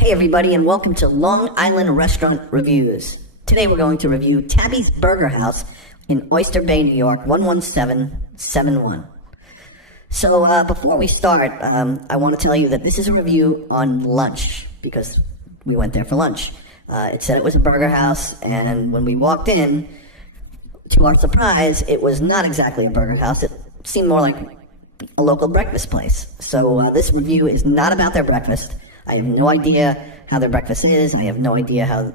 Hey everybody, and welcome to Long Island Restaurant Reviews. Today we're going to review Taby's Burger House in Oyster Bay, New York, 11771. So before we start, I want to tell you that this is a review on lunch, because we went there for lunch. It said it was a burger house, and when we walked in, to our surprise, it was not exactly a burger house. It seemed more like a local breakfast place. So this review is not about their breakfast. I have no idea how their breakfast is. I have no idea how,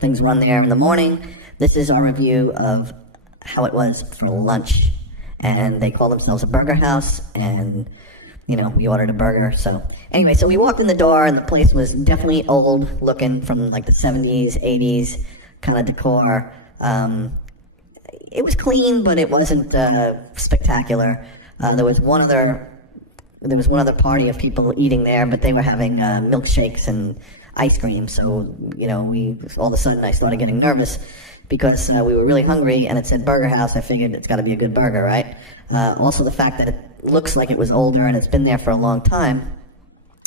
things run there in the morning. This is our review of how it was for lunch. And they call themselves a burger house, and, we ordered a burger. So anyway, so we walked in the door, and the place was definitely old looking, from like the 70s, 80s kind of decor. It was clean, but it wasn't spectacular. There was one other party of people eating there, but they were having milkshakes and ice cream. So, we all of a sudden I started getting nervous because we were really hungry, and it said burger house. I figured it's got to be a good burger, right? Also, the fact that it looks like it was older and it's been there for a long time,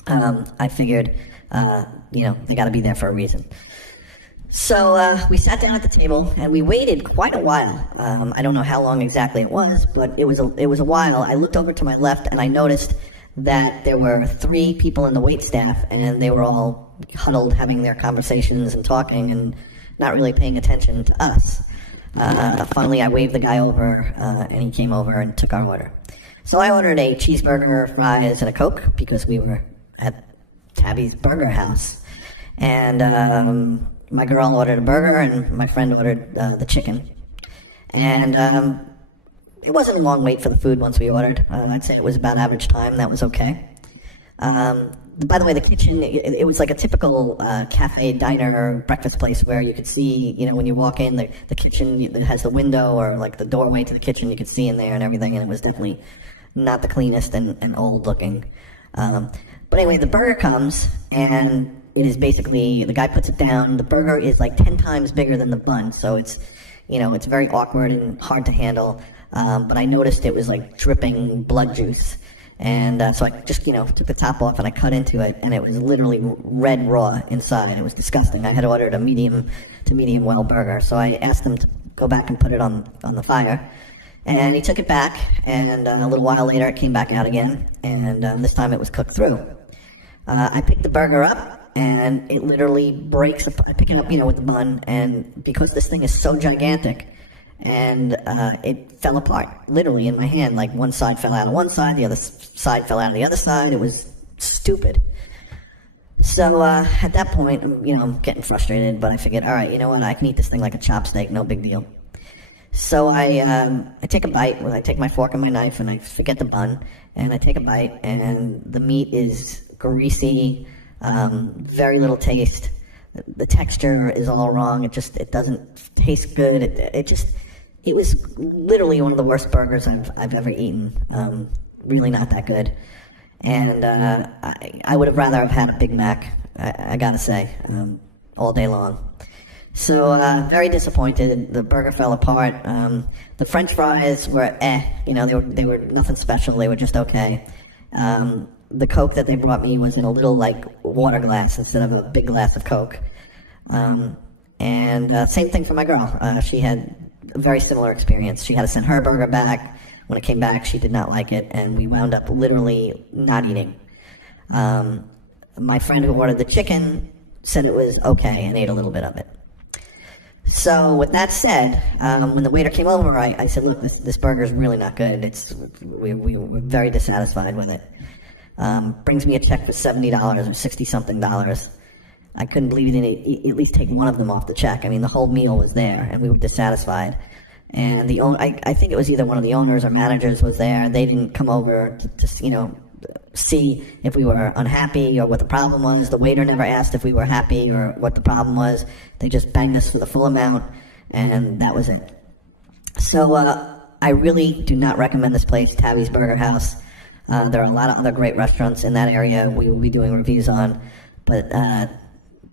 I figured, they got to be there for a reason. So we sat down at the table, and we waited quite a while. I don't know how long exactly it was, but it was a while. I looked over to my left, and I noticed that there were 3 people in the wait staff, and they were all huddled, having their conversations and talking, and not really paying attention to us. Finally, I waved the guy over, and he came over and took our order. So I ordered a cheeseburger, fries, and a Coke, because we were at Taby's Burger House. And my girl ordered a burger, and my friend ordered the chicken. And it wasn't a long wait for the food once we ordered. I'd say it was about average time. That was okay. By the way, the kitchen, it was like a typical cafe, diner, breakfast place where you could see, when you walk in, the kitchen that has the window, or like the doorway to the kitchen, you could see in there and everything, and it was definitely not the cleanest and old looking. But anyway, the burger comes, and it is basically, the guy puts it down, the burger is like 10 times bigger than the bun, so it's, it's very awkward and hard to handle. But I noticed it was like dripping blood juice. And so I just, took the top off and I cut into it, and it was literally red raw inside. It was disgusting. I had ordered a medium to medium well burger, so I asked him to go back and put it on the fire. And he took it back, and a little while later it came back out again, and this time it was cooked through. I picked the burger up, and it literally breaks. I pick it up, with the bun, and because this thing is so gigantic, and it fell apart, literally in my hand. Like one side fell out of one side, the other side fell out of the other side. It was stupid. So at that point, I'm getting frustrated, but I figured, all right, you know what? I can eat this thing like a chopstick, no big deal. So I take a bite. I take my fork and my knife, and I forget the bun, and I take a bite, and the meat is greasy, very little taste. The texture is all wrong. It doesn't taste good. It was literally one of the worst burgers I've ever eaten. Really not that good. And I would have rather have had a Big Mac, I gotta say, all day long. So very disappointed. The burger fell apart. The French fries were they were nothing special. They were just okay. The Coke that they brought me was in a little water glass instead of a big glass of Coke. And same thing for my girl. She had a very similar experience. She had to send her burger back. When it came back, she did not like it, and we wound up literally not eating. My friend who ordered the chicken said it was okay and ate a little bit of it. So with that said, when the waiter came over, I said, look, this burger is really not good. We were very dissatisfied with it. Brings me a check for $70 or $60-something. I couldn't believe he didn't at least take one of them off the check. I mean, the whole meal was there, and we were dissatisfied. And I think it was either one of the owners or managers was there. They didn't come over to see if we were unhappy or what the problem was. The waiter never asked if we were happy or what the problem was. They just banged us for the full amount, and that was it. So I really do not recommend this place, Taby's Burger House. There are a lot of other great restaurants in that area we will be doing reviews on, but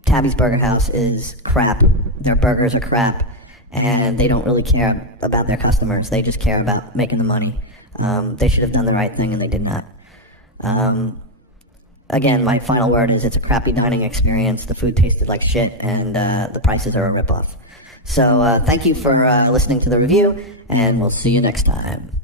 Taby's Burger House is crap. Their burgers are crap, and they don't really care about their customers. They just care about making the money. They should have done the right thing, and they did not. again, my final word is it's a crappy dining experience. The food tasted like shit, and the prices are a ripoff. So thank you for listening to the review, and we'll see you next time.